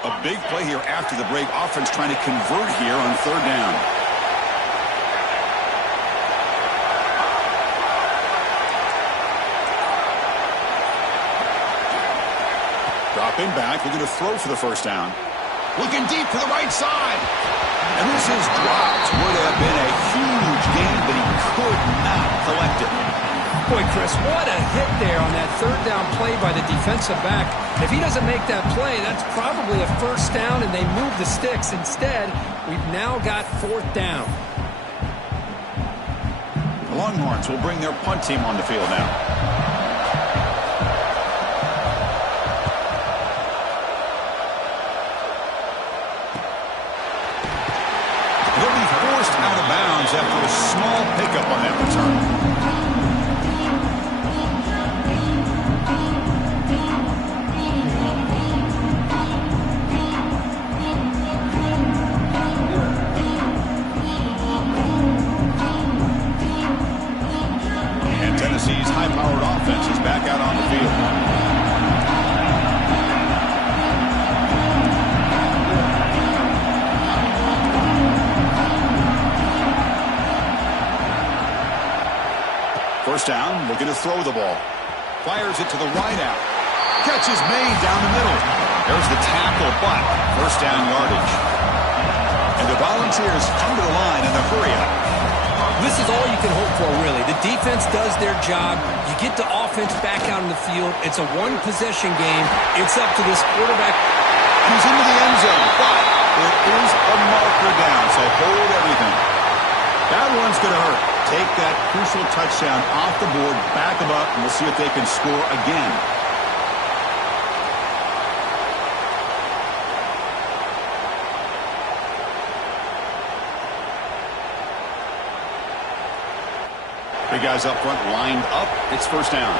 A big play here after the break. Offense trying to convert here on 3rd down. Dropping back, looking to throw for the first down. Looking deep to the right side. And this is dropped. Would have been a huge gain, but he could not collect it. Boy, Chris, what a hit there on that 3rd down play by the defensive back. If he doesn't make that play, that's probably a first down, and they move the sticks. Instead, we've now got 4th down. The Longhorns will bring their punt team on the field now. They'll be forced out of bounds after a small pickup on that return. And Tennessee's high-powered offense is back out on the field. First down, looking to throw the ball. Fires it to the right out. Catch is made down the middle. There's the tackle, but first down yardage. And the Volunteers come to the line in the hurry up. This is all you can hope for, really. The defense does their job. You get the offense back out on the field. It's a one-possession game. It's up to this quarterback. He's into the end zone, but there is a marker down, so hold everything. That one's going to hurt. Take that crucial touchdown off the board, back them up, and we'll see if they can score again. Three guys up front lined up. It's first down.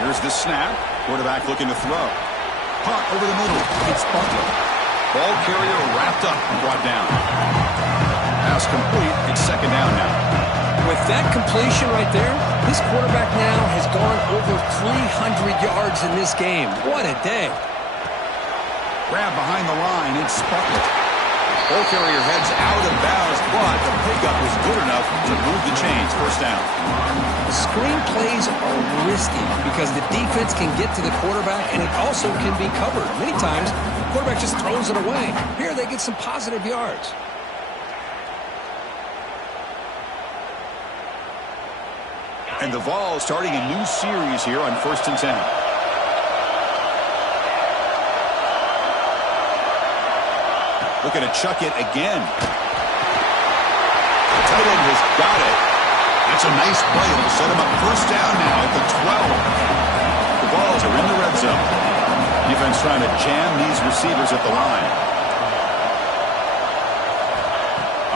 Here's the snap. Quarterback looking to throw. Punt over the middle. It's Butler. Ball carrier wrapped up and brought down. Pass complete. It's second down now. With that completion right there, this quarterback now has gone over 300 yards in this game. What a day. Grab behind the line. It's Butler. Ball carrier heads out of bounds, but the pickup was good enough to move the chains. First down. Screen plays are risky because the defense can get to the quarterback and it also can be covered. Many times, the quarterback just throws it away. Here they get some positive yards. And the Vols starting a new series here on 1st and 10. Looking to chuck it again. The tight end has got it. That's a nice play. It'll set him up first down now at the 12. The Vols are in the red zone. Defense trying to jam these receivers at the line.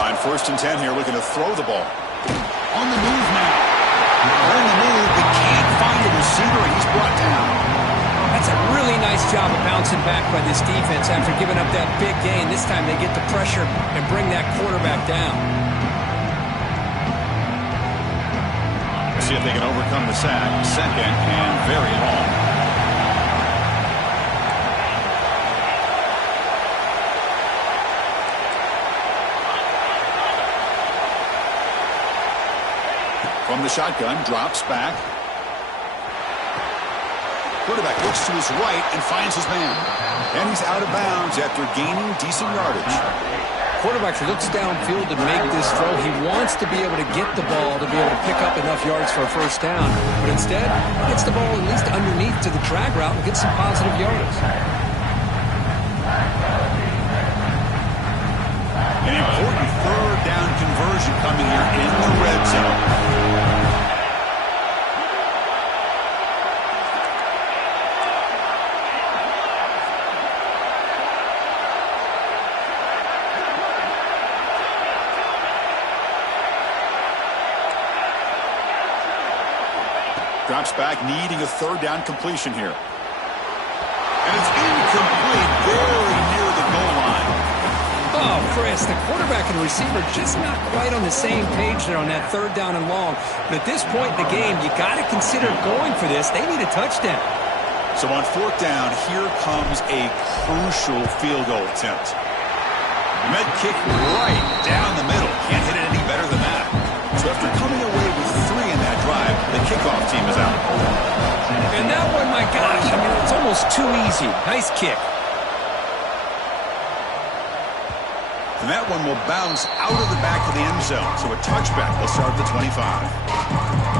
On 1st and 10 here, looking to throw the ball. On the move now. On the move, they can't find a receiver, and he's brought down. That's a really nice job of bouncing back by this defense after giving up that big gain. This time they get the pressure and bring that quarterback down. See if they can overcome the sack. Second and very long. From the shotgun, drops back. Quarterback looks to his right and finds his man. And he's out of bounds after gaining decent yardage. Quarterback looks downfield to make this throw. He wants to be able to get the ball to be able to pick up enough yards for a first down. But instead, he gets the ball at least underneath to the drag route and gets some positive yardage. An important third down conversion coming here in the red zone. Drops back, needing a third down completion here. And it's incomplete, very near the goal line. Oh, Chris, the quarterback and receiver just not quite on the same page there on that third down and long. But at this point in the game, you got to consider going for this. They need a touchdown. So on fourth down, here comes a crucial field goal attempt. The med kick right down the middle. Can't hit it any better than that. So after coming away with 3 in that drive, the kickoff team is out. And that one, my gosh, I mean, it's almost too easy. Nice kick. And that one will bounce out of the back of the end zone. So a touchback will start at the 25.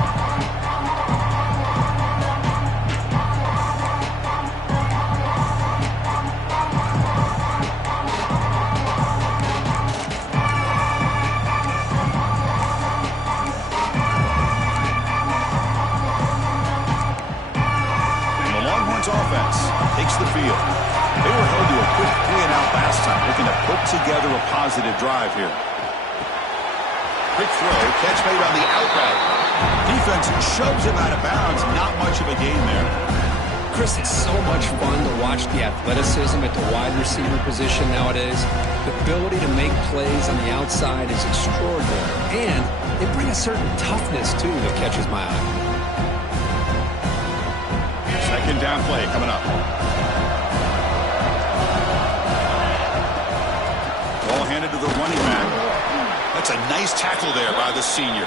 Offense takes the field. They were held to a quick 3-and-out last time, looking to put together a positive drive here. Quick throw, catch made on the out route. Defense shoves him out of bounds. Not much of a gain there. Chris, it's so much fun to watch the athleticism at the wide receiver position nowadays. The ability to make plays on the outside is extraordinary. And they bring a certain toughness, too, that catches my eye. Second down play coming up. Ball handed to the running back. That's a nice tackle there by the senior.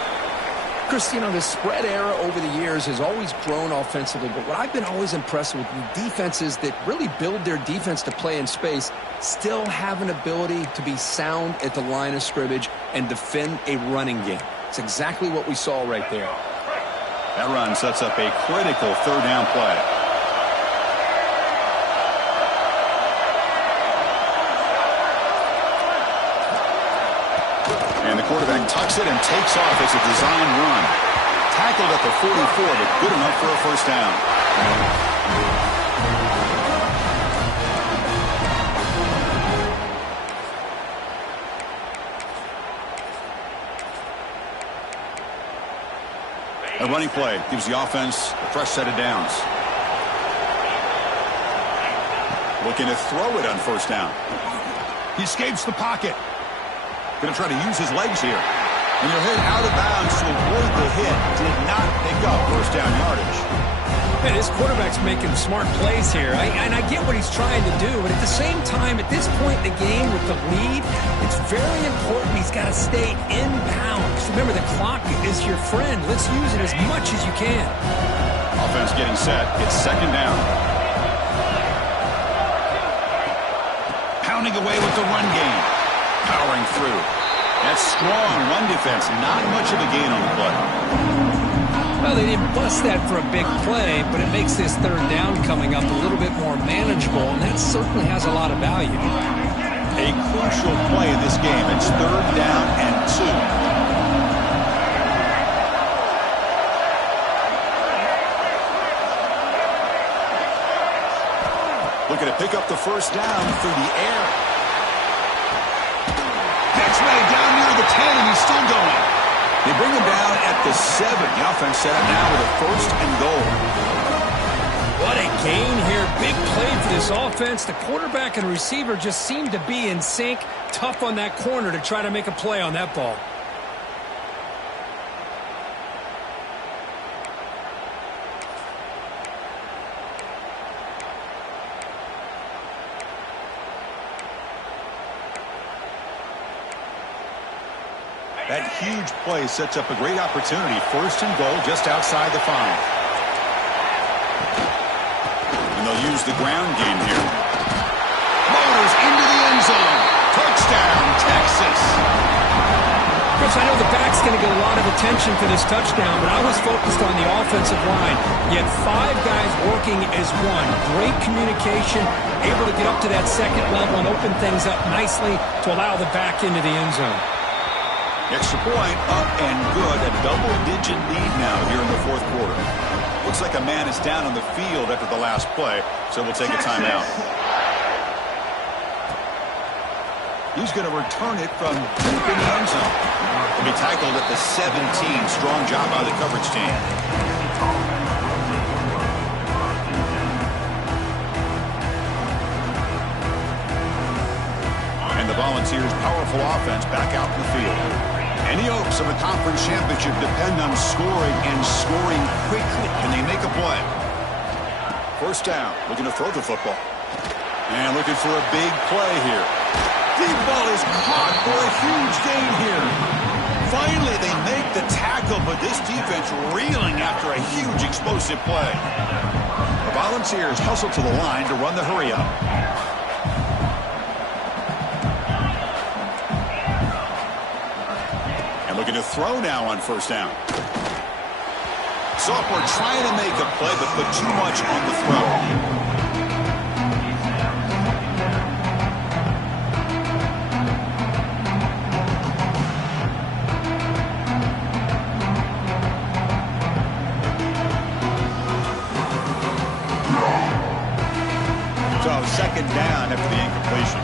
Chris, you know, the spread era over the years has always grown offensively, but what I've been always impressed with defenses that really build their defense to play in space still have an ability to be sound at the line of scrimmage and defend a running game. It's exactly what we saw right there. That run sets up a critical third down play. And the quarterback tucks it and takes off. It's a design run. Tackled at the 44, but good enough for a first down. the running play gives the offense a fresh set of downs. Looking to throw it on first down. He escapes the pocket. Going to try to use his legs here. And he'll hit out of bounds to avoid the hit. Did not pick up first down yardage. Man, this quarterback's making smart plays here. And I get what he's trying to do, but at the same time, at this point in the game with the lead, it's very important he's got to stay in bounds. Remember, the clock is your friend. Let's use it as much as you can. Offense getting set. It's second down. Pounding away with the run game. Powering through. That's strong run defense. Not much of a gain on the play. Well, they didn't bust that for a big play, but it makes this third down coming up a little bit more manageable, and that certainly has a lot of value. A crucial play in this game. It's third down and 2. Looking to pick up the first down through the air. Gets made down near the 10, and he's still going. They bring him down at the 7. The offense set up now with a first and goal. What a gain here. Big play for this offense. The quarterback and receiver just seem to be in sync. Tough on that corner to try to make a play on that ball. That huge play sets up a great opportunity. First and goal just outside the 5. And they'll use the ground game here. Motors into the end zone. Touchdown, Texas. Chris, I know the back's going to get a lot of attention for this touchdown, but I was focused on the offensive line. You had 5 guys working as one. Great communication, able to get up to that second level and open things up nicely to allow the back into the end zone. Extra point up and good. A double-digit lead now here in the fourth quarter. Looks like a man is down on the field after the last play, so we'll take a timeout. He's going to return it from deep in the end zone. He'll be tackled at the 17. Strong job by the coverage team. And the Volunteers' powerful offense back out in the field. Any hopes of a conference championship depend on scoring and scoring quickly. Can they make a play? First down, looking to throw the football. And looking for a big play here. Deep ball is caught for a huge gain here. Finally, they make the tackle, but this defense reeling after a huge explosive play. The Volunteers hustle to the line to run the hurry up. Looking to throw now on first down. Sophomore trying to make a play, but put too much on the throw. So second down after the incompletion.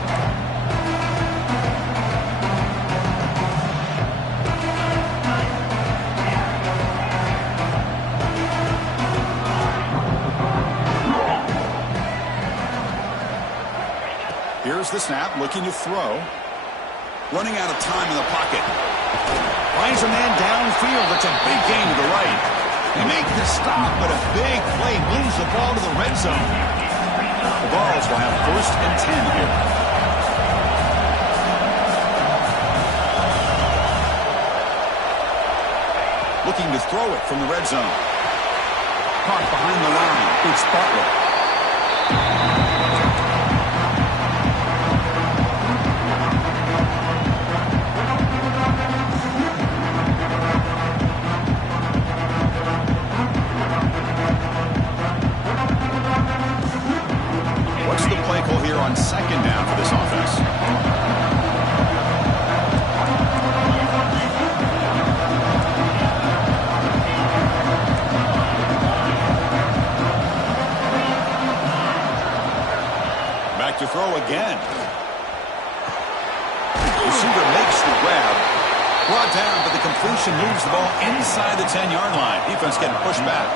Here's the snap, looking to throw. Running out of time in the pocket. Finds a man downfield. That's a big gain to the right. They make the stop, but a big play moves the ball to the red zone. The Vols will have first and 10 here. Looking to throw it from the red zone. Caught behind the line. It's Butler. Here on second down for this offense. Back to throw again. Receiver makes the grab. Brought down, but the completion moves the ball inside the 10-yard line. Defense getting pushed back.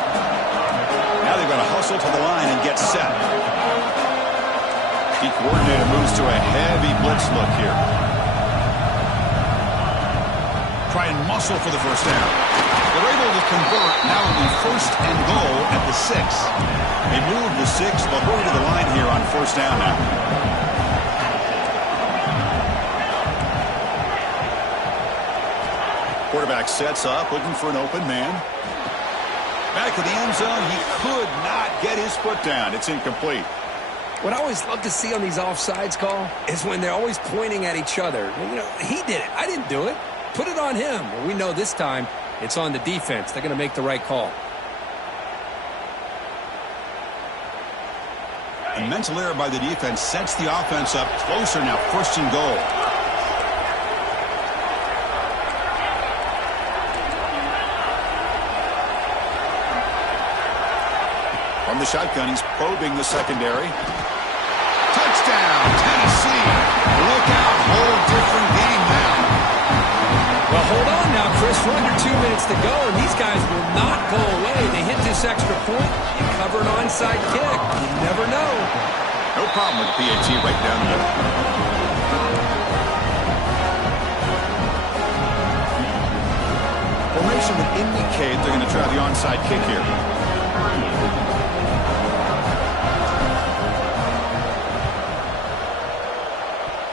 Now they've got to hustle to the line and get set. The coordinator moves to a heavy blitz look here. Try and muscle for the first down. They're able to convert. Now it'll be first and goal at the 6. They move the 6. They'll hurry to the line here on first down now. Quarterback sets up, looking for an open man. Back to the end zone. He could not get his foot down. It's incomplete. What I always love to see on these offsides call is when they're always pointing at each other. You know, he did it. I didn't do it. Put it on him. Well, we know this time it's on the defense. They're going to make the right call. A mental error by the defense sets the offense up closer now. First and goal. From the shotgun, he's probing the secondary. Touchdown, Tennessee. Look out, whole different game now. Well, hold on now, Chris. We're under 2 minutes to go, and these guys will not go away. They hit this extra point. You cover an onside kick. You never know. No problem with the PAT right down the middle. Formation would indicate they're going to try the onside kick here.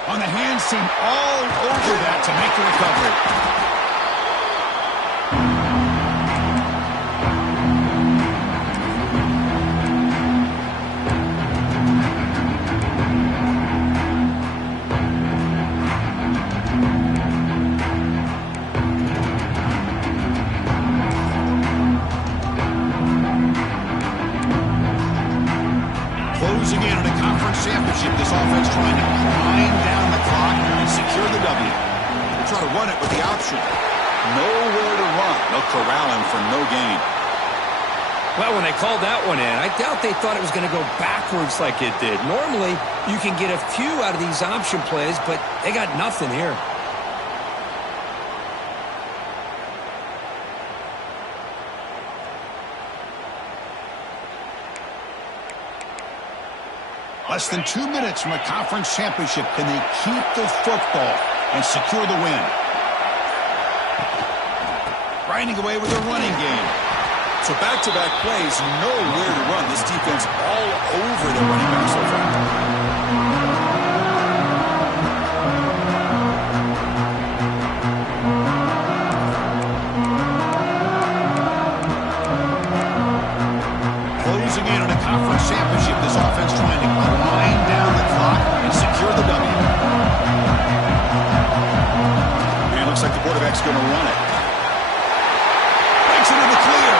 On the hands team all over that to make the recovery. Closing in on a conference championship, this offense trying to wind down the clock and secure the W. They try to run it with the option. Nowhere to run. They'll corral him for no gain. Well, when they called that one in, I doubt they thought it was going to go backwards like it did. Normally, you can get a few out of these option plays, but they got nothing here. Less than 2 minutes from a conference championship. Can they keep the football and secure the win? Grinding away with a running game. So back-to-back plays, nowhere to run. This defense all over the running back so far. Conference championship, this offense trying to wind down the clock and secure the W. And it looks like the quarterback's going to run it. Breaks it in the clear.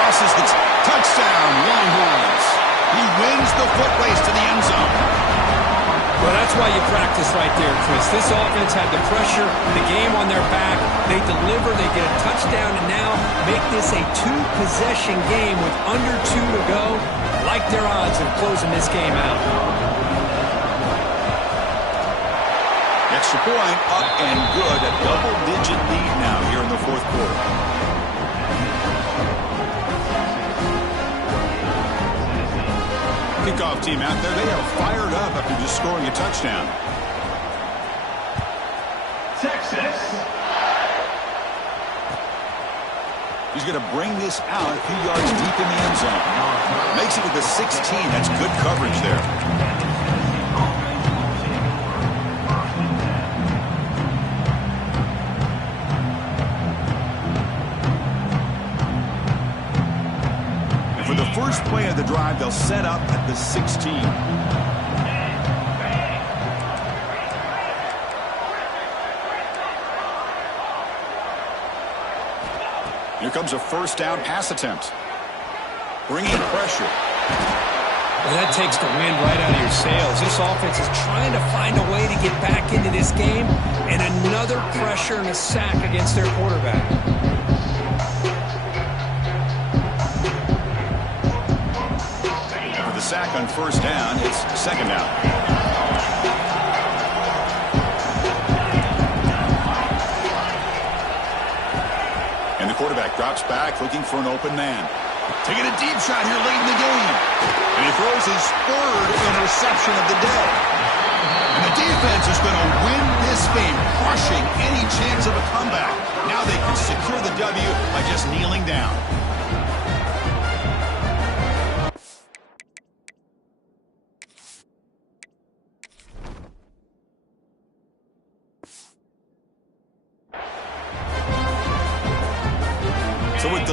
Crosses the touchdown, Longhorns. He wins the foot race to the end zone. Well, that's why you practice right there, Chris. This offense had the pressure, the game on their back. They deliver, they get a touchdown, and now make this a 2-possession game with under 2 to go. I like their odds of closing this game out. Extra point up and good. A double-digit lead now here in the fourth quarter. Kickoff team out there. They are fired up after just scoring a touchdown. Texas. He's going to bring this out a few yards deep in the end zone. Makes it to the 16. That's good coverage there. For the first play of the drive, they'll set up at the 16. Here comes a first down pass attempt. Bringing pressure. Well, that takes the wind right out of your sails. This offense is trying to find a way to get back into this game, and another pressure and a sack against their quarterback. The sack on first down. It's second down. 2 Drops back, looking for an open man. Taking a deep shot here late in the game. And he throws his third interception of the day. And the defense is going to win this game, crushing any chance of a comeback. Now they can secure the W by just kneeling down. So with the